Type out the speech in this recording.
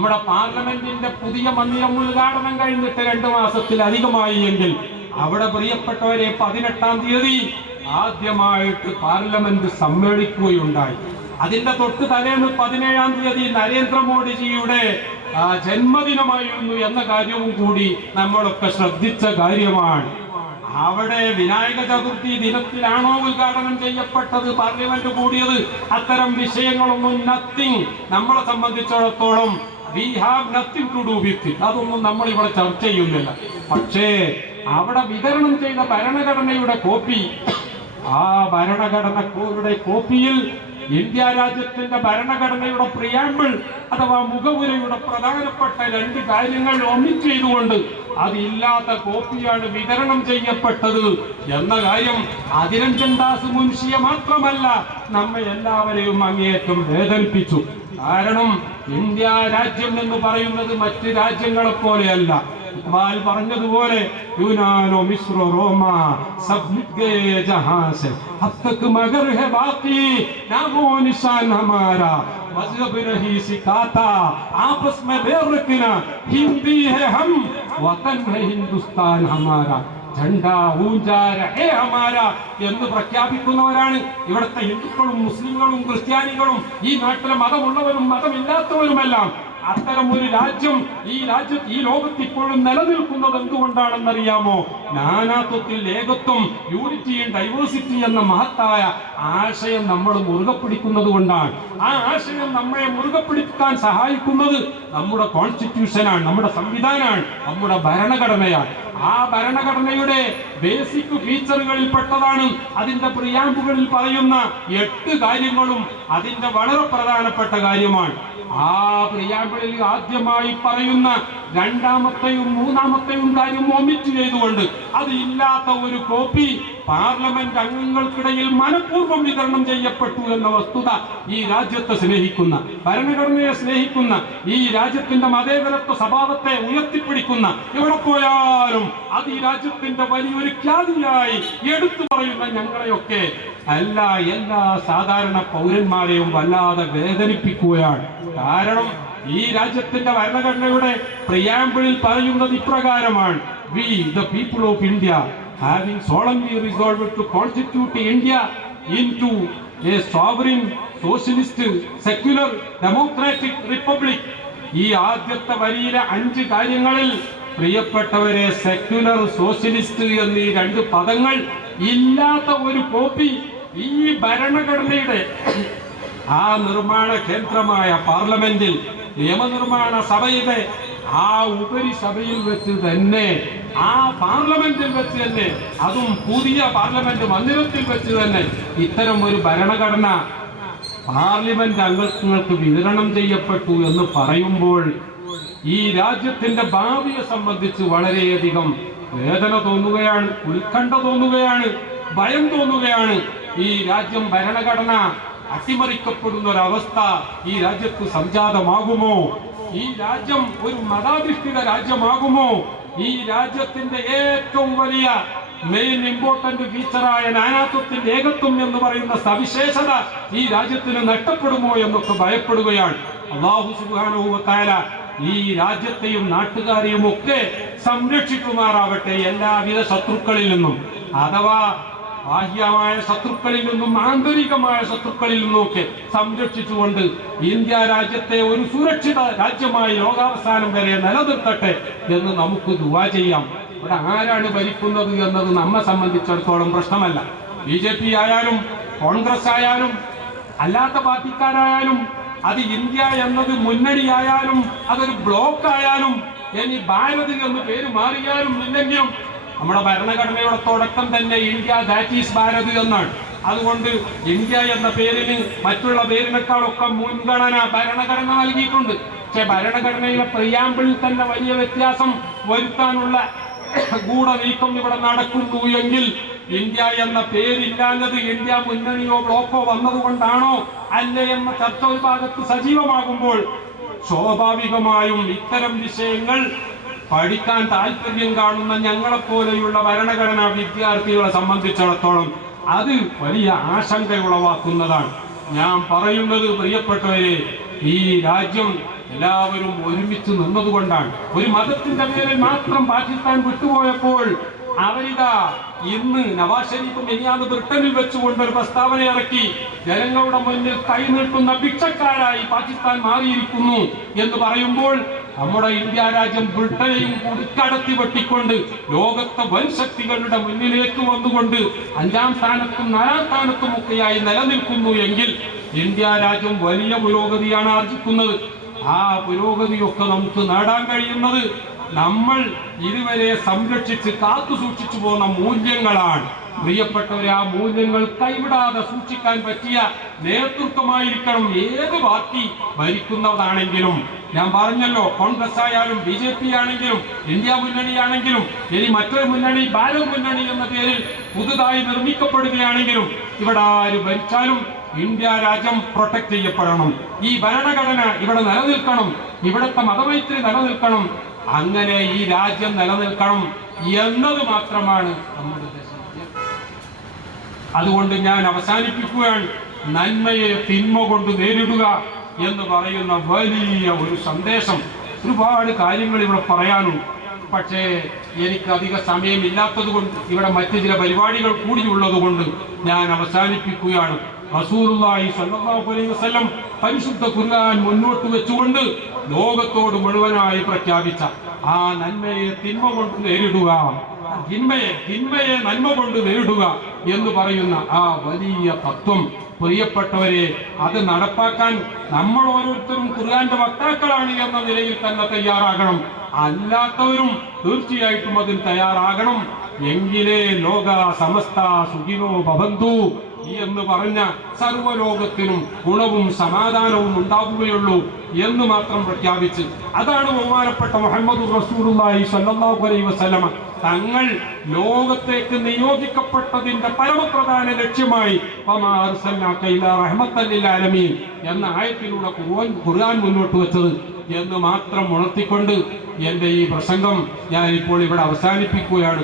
നമ്മുടെ പാർലമെന്റിന്റെ പുതിയ മന്ദിരം ഉദ്ഘാടനം കഴിഞ്ഞിട്ട് 2 മാസത്തിലധികമായി എങ്കിൽ അവിടെ പ്രിയപ്പെട്ടവരെ 18-ാം തീയതി ആദ്യമായിട്ട് പാർലമെന്റ് സമ്മേളിക്കുകയുണ്ടായി. അതിന്റെ തൊട്ട് തലേന്ന് 17-ാം തീയതി നരേന്ദ്രമോദിജിയുടെ ജന്മദിനമായിരുന്നു എന്ന കാര്യവും കൂടി നമ്മളൊക്കെ ശ്രദ്ധിച്ച കാര്യമാണ്. അവിടെ വിനായക ചതുർത്ഥി ദിനത്തിലാണോ ഉദ്ഘാടനം ചെയ്യപ്പെട്ടത് പാർലമെന്റ് കൂടിയത്? അത്തരം വിഷയങ്ങളൊന്നും നത്തിങ്, നമ്മളെ സംബന്ധിച്ചിടത്തോളം we have nothing to do with. അതൊന്നും നമ്മൾ ഇവിടെ ചർച്ച ചെയ്യുന്നില്ല. പക്ഷേ അവിടെ വിതരണം ചെയ്ത ഭരണഘടനയുടെ കോപ്പി, ആ ഭരണഘടനയുടെ കോപ്പിയിൽ ഇന്ത്യ രാജ്യത്തിന്റെ ഭരണഘടനയുടെ പ്രിയാമ്പിൾ അഥവാ മുഖവുരയുടെ പ്രധാനപ്പെട്ട 2 കാര്യങ്ങൾ ഒമിറ്റ് ചെയ്തുകൊണ്ട് അതില്ലാത്ത കോപ്പിയാണ് വിതരണം ചെയ്യപ്പെട്ടത് എന്ന കാര്യം അതിരഞ്ജൻ ദാസ് മുൻഷിയെ മാത്രമല്ല നമ്മെ എല്ലാവരെയും അങ്ങേയറ്റം വേദനിപ്പിച്ചു. കാരണം ഇന്ത്യ രാജ്യം എന്ന് പറയുന്നത് മറ്റ് രാജ്യങ്ങളെ പോലെയല്ല. ഇക്ബാൽ പറഞ്ഞതുപോലെ യൂനാനോ മിസ്രോ റോമ സബ് മിट गए जहां से अब तक मगर है बाकी नामो निशान हमारा मजहब नहीं सिखाता आपस में बैर रखना हिंदी है हम वतन है हिंदुस्तान हमारा झंडा ऊंचा रहे हमारा എന്ന് പ്രഖ്യാപിക്കുന്നവരാണ് ഇവിടുത്തെ ഹിന്ദുക്കളും മുസ്ലിങ്ങളും ക്രിസ്ത്യാനികളും ഈ നാട്ടിലെ മതമുള്ളവരും മതമില്ലാത്തവരുമെല്ലാം. അത്തരം ഒരു രാജ്യം ഈ ലോകത്ത് ഇപ്പോഴും നിലനിൽക്കുന്നത് എന്തുകൊണ്ടാണെന്നറിയാമോ? നാനാത്വത്തിൽ ഏകത്വം, യൂണിറ്റി ആൻഡ് ഡൈവേഴ്സിറ്റി എന്ന മഹത്തായ ആശയം നമ്മൾ മുറുകെ പിടിക്കുന്നത് കൊണ്ടാണ്. ആ ആശയം നമ്മെ മുറുകെ പിടിക്കാൻ സഹായിക്കുന്നത് നമ്മുടെ കോൺസ്റ്റിറ്റ്യൂഷനാണ്, നമ്മുടെ സംവിധാനമാണ്, നമ്മുടെ ഭരണഘടനയാണ്. ആ ഭരണഘടനയുടെ ബേസിക് ഫീച്ചറുകളിൽ പെട്ടതാണ് അതിന്റെ പ്രിയാമ്പുകളിൽ പറയുന്ന 8 കാര്യങ്ങളും അതിന്റെ വളരെ പ്രധാനപ്പെട്ട കാര്യമാണ്. ആ പ്രിയാമ്പിളിൽ ആദ്യമായി പറയുന്ന 2-ാമത്തെയും 3-ാമത്തെയും കാര്യം ഒമിറ്റ് ചെയ്തുകൊണ്ട് അത് ഇല്ലാത്ത ഒരു കോപ്പി പാർലമെന്റ് അംഗങ്ങൾക്കിടയിൽ മനഃപൂർവ്വം വിതരണം ചെയ്യപ്പെട്ടു എന്ന വസ്തുത ഈ രാജ്യത്തെ സ്നേഹിക്കുന്ന, ഭരണഘടനയെ സ്നേഹിക്കുന്ന, ഈ രാജ്യത്തിന്റെ മതേതരത്വ സ്വഭാവത്തെ ഉയർത്തിപ്പിടിക്കുന്ന, എവിടെ പോയാലും അത് ഈ രാജ്യത്തിന്റെ വലിയൊരു ഖ്യാതിയായി എടുത്തു പറയുന്ന ഞങ്ങളെയൊക്കെ എല്ലാ സാധാരണ പൗരന്മാരെയും വല്ലാതെ വേദനിപ്പിക്കുകയാണ്. കാരണം ഈ രാജ്യത്തിന്റെ ഭരണഘടനയുടെ പ്രിയാമ്പിളിൽ പറയുന്നത് ഇപ്രകാരമാണ്: We the people of India having solemnly resolved to constitute India into a sovereign socialist secular democratic republic. ഈ ആദ്യത്തെ വരിയിലെ 5 കാര്യങ്ങളിൽ പ്രിയപ്പെട്ടവരെ സെക്യുലർ സോഷ്യലിസ്റ്റ് എന്നീ 2 പദങ്ങൾ ഇല്ലാത്ത ഒരു കോപ്പി ഈ ഭരണഘടനയുടെ ആ നിർമ്മാണ കേന്ദ്രമായ പാർലമെന്റിൽ, നിയമനിർമ്മാണ സഭയുടെ ആ ഉപരിസഭയിൽ വെച്ച് തന്നെ, ആ പാർലമെന്റിൽ വെച്ച് തന്നെ, അതും പുതിയ പാർലമെന്റ് മന്ദിരത്തിൽ വെച്ച് തന്നെ ഇത്തരം ഒരു ഭരണഘടന പാർലമെന്റ് അംഗങ്ങൾക്ക് വിതരണം ചെയ്യപ്പെട്ടു എന്ന് പറയുമ്പോൾ ഈ രാജ്യത്തിന്റെ ഭാവിയെ സംബന്ധിച്ച് വളരെയധികം വേദന തോന്നുകയാണ്, ഉത്കണ്ഠ തോന്നുകയാണ്, ഭയം തോന്നുകയാണ്. ഈ രാജ്യം ഭരണഘടന അട്ടിമറിക്കപ്പെടുന്ന ഒരവസ്ഥ ഈ രാജ്യത്ത് സംജാതമാകുമോ? ഈ രാജ്യം ഒരു മതാധിഷ്ഠിത രാജ്യമാകുമോ? ഈ രാജ്യത്തിന്റെ ഏറ്റവും വലിയ മെയിൻ ഇമ്പോർട്ടന്റ് ഫീച്ചറായ നാനാത്വത്തിന്റെ ഏകത്വം എന്ന് പറയുന്ന സവിശേഷത ഈ രാജ്യത്തിന് നഷ്ടപ്പെടുമോ എന്നൊക്കെ ഭയപ്പെടുകയാണ്. അല്ലാഹു സുബ്ഹാനഹു വ തആല ഈ രാജ്യത്തെയും നാട്ടുകാരെയും ഒക്കെ സംരക്ഷിക്കുമാറാവട്ടെ എല്ലാവിധ ശത്രുക്കളിൽ നിന്നും, അഥവാ ബാഹ്യമായ ശത്രുക്കളിൽ നിന്നും ആന്തരികമായ ശത്രുക്കളിൽ നിന്നുമൊക്കെ സംരക്ഷിച്ചുകൊണ്ട് ഇന്ത്യ രാജ്യത്തെ ഒരു സുരക്ഷിത രാജ്യമായി ലോകാവസാനം വരെ നിലനിർത്തട്ടെ എന്ന് നമുക്ക് ദുആ ചെയ്യാം. ഇവിടെ ആരാണ് ഭരിക്കുന്നത് എന്നത് നമ്മെ സംബന്ധിച്ചിടത്തോളം പ്രശ്നമല്ല. BJP ആയാലും കോൺഗ്രസ് ആയാലും അല്ലാത്ത പാർട്ടിക്കാരായാലും, അത് ഇന്ത്യ എന്നത് മുന്നണിയായാലും അതൊരു ബ്ലോക്ക് ആയാലും, ഇനി ഭാരത് എന്ന് പേര് മാറിയാലും ഇല്ലെങ്കിലും നമ്മുടെ ഭരണഘടനയുടെ തുടക്കം തന്നെ ഇന്ത്യ ദാറ്റ് ഈസ് ഭാരത് എന്നാണ്. അതുകൊണ്ട് ഇന്ത്യ എന്ന പേരിന് മറ്റുള്ള പേരിനേക്കാളൊക്കെ മുൻഗണന ഭരണഘടന നൽകിയിട്ടുണ്ട്. പക്ഷെ ഭരണഘടനയിലെ പ്രിയാമ്പിളിൽ തന്നെ വലിയ വ്യത്യാസം വരുത്താനുള്ള ഗൂഢനീക്കം ഇവിടെ നടക്കുന്നു എങ്കിൽ ഇന്ത്യ എന്ന പേരില്ലാഞ്ഞത് ഇന്ത്യ മുന്നണിയോ ബ്ലോക്കോ വന്നതുകൊണ്ടാണോ അല്ലേ എന്ന ചർച്ച ഒരു ഭാഗത്ത് സജീവമാകുമ്പോൾ സ്വാഭാവികമായും ഇത്തരം വിഷയങ്ങൾ പഠിക്കാൻ താല്പര്യം കാണുന്ന ഞങ്ങളെപ്പോലെയുള്ള ഭരണഘടനാ വിദ്യാർത്ഥികളെ സംബന്ധിച്ചിടത്തോളം അത് വലിയ ആശങ്ക ഉളവാക്കുന്നതാണ്. ഞാൻ പറയുന്നത് പ്രിയപ്പെട്ടവരെ, ഈ രാജ്യം എല്ലാവരും ഒരുമിച്ച് നിന്നതുകൊണ്ടാണ്. ഒരു മതത്തിന്റെ പേരിൽ മാത്രം പാകിസ്ഥാൻ വിട്ടുപോയപ്പോൾ അവരിതാ ഇന്ന് നവാസ് ഷെരീഫ് മിനിയാന്ന് ബ്രിട്ടനിൽ വെച്ചുകൊണ്ട് ഒരു പ്രസ്താവന ഇറക്കി. ജനങ്ങളുടെ മുന്നിൽ കൈ നീട്ടുന്ന ഭിക്ഷക്കാരായി പാകിസ്ഥാൻ മാറിയിരിക്കുന്നു എന്ന് പറയുമ്പോൾ നമ്മുടെ ഇന്ത്യ രാജ്യം ബ്രിട്ടനെയും കൂടി കടത്തി വെട്ടിക്കൊണ്ട് ലോകത്തെ വൻശക്തികളുടെ മുന്നിലേക്ക് വന്നുകൊണ്ട് 5ാം സ്ഥാനത്തും 4ാം സ്ഥാനത്തും ഒക്കെയായി നിലനിൽക്കുന്നു എങ്കിൽ ഇന്ത്യ രാജ്യം വലിയ പുരോഗതിയാണ് ആർജിക്കുന്നത്. ആ പുരോഗതിയൊക്കെ നമുക്ക് നേടാൻ കഴിയുന്നത് നമ്മൾ ഇതുവരെ സംരക്ഷിച്ച് കാത്തു സൂക്ഷിച്ചു പോകുന്ന മൂല്യങ്ങളാണ്. പ്രിയപ്പെട്ടവരെ, ആ മൂല്യങ്ങൾ കൈവിടാതെ സൂക്ഷിക്കാൻ പറ്റിയ നേതൃത്വമായിരിക്കണം ഏത് പാർട്ടി ഭരിക്കുന്നതാണെങ്കിലും. ഞാൻ പറഞ്ഞല്ലോ, കോൺഗ്രസ് ആയാലും BJP ആണെങ്കിലും ഇന്ത്യ മുന്നണിയാണെങ്കിലും ഇനി മറ്റൊരു മുന്നണി ഭാരത് മുന്നണി എന്ന പേരിൽ പുതുതായി നിർമ്മിക്കപ്പെടുകയാണെങ്കിലും ഇവിടെ ആര് ഭരിച്ചാലും ഇന്ത്യ രാജ്യം പ്രൊട്ടക്ട് ചെയ്യപ്പെടണം. ഈ ഭരണഘടന ഇവിടെ നിലനിൽക്കണം, ഇവിടുത്തെ മതമൈത്രി നിലനിൽക്കണം, അങ്ങനെ ഈ രാജ്യം നിലനിൽക്കണം എന്നത് മാത്രമാണ് നമ്മുടെ ഉദ്ദേശം. അതുകൊണ്ട് ഞാൻ അവസാനിപ്പിക്കുകയാണ്. നന്മയെ തിന്മ കൊണ്ട് നേരിടുക എന്ന് പറയുന്ന വലിയ ഒരു സന്ദേശം. ഒരുപാട് കാര്യങ്ങൾ ഇവിടെ പറയാനുണ്ട്, പക്ഷേ എനിക്ക് അധിക സമയമില്ലാത്തത് കൊണ്ട് ഇവിടെ മറ്റു ചില പരിപാടികൾ കൂടിയുള്ളത് കൊണ്ട് ഞാൻ അവസാനിപ്പിക്കുകയാണ്. റസൂലുള്ളാഹി സ്വല്ലല്ലാഹു അലൈഹി വസല്ലം പരിശുദ്ധ ഖുർആൻ മുന്നോട്ട് വെച്ചുകൊണ്ട് ലോകത്തോട് മുഴുവനായി പ്രഖ്യാപിച്ച ആ നന്മയെ തിന്മ കൊണ്ട് നേരിടുക, തിന്മയെ നന്മ കൊണ്ട് നേരിടുക എന്ന് പറയുന്ന ആ വലിയ തത്വം, പ്രിയപ്പെട്ടവരെ, അത് നടപ്പാക്കാൻ നമ്മൾ ഓരോരുത്തരും ഖുർആന്റെ വക്താക്കളാണ് എന്ന നിലയിൽ തന്നെ തയ്യാറാകണം. അല്ലാത്തവരും തീർച്ചയായിട്ടും അതിന് തയ്യാറാകണം. എങ്കിലേ ലോക സമസ്ത സുഖിനോ ഭവന്തു എന്ന് പറഞ്ഞ സർവ്വലോകത്തിനും ഗുണവും സമാധാനവും ഉണ്ടാകുകയുള്ളൂ എന്ന് മാത്രം പ്രഖ്യാപിച്ച്, അതാണ് ബഹുമാനപ്പെട്ട മുഹമ്മദ് റസൂലുള്ളാഹി സ്വല്ലല്ലാഹു അലൈഹി വസല്ലമ തങ്ങൾ ലോകത്തേക്ക് നിയോഗിക്കപ്പെട്ടതിന്റെ പരമപ്രധാന ലക്ഷ്യമായി വമാ അർസൽനാക ഇല്ലാ റഹ്മത്തൻ ലിൽ ആലമീൻ എന്ന ആയത്തിലൂടെ ഖുർആൻ മുന്നോട്ട് വെച്ചത് എന്ന് മാത്രം ഉണർത്തിക്കൊണ്ട് എൻ്റെ ഈ പ്രസംഗം ഞാൻ ഇപ്പോൾ ഇവിടെ അവസാനിപ്പിക്കുകയാണ്.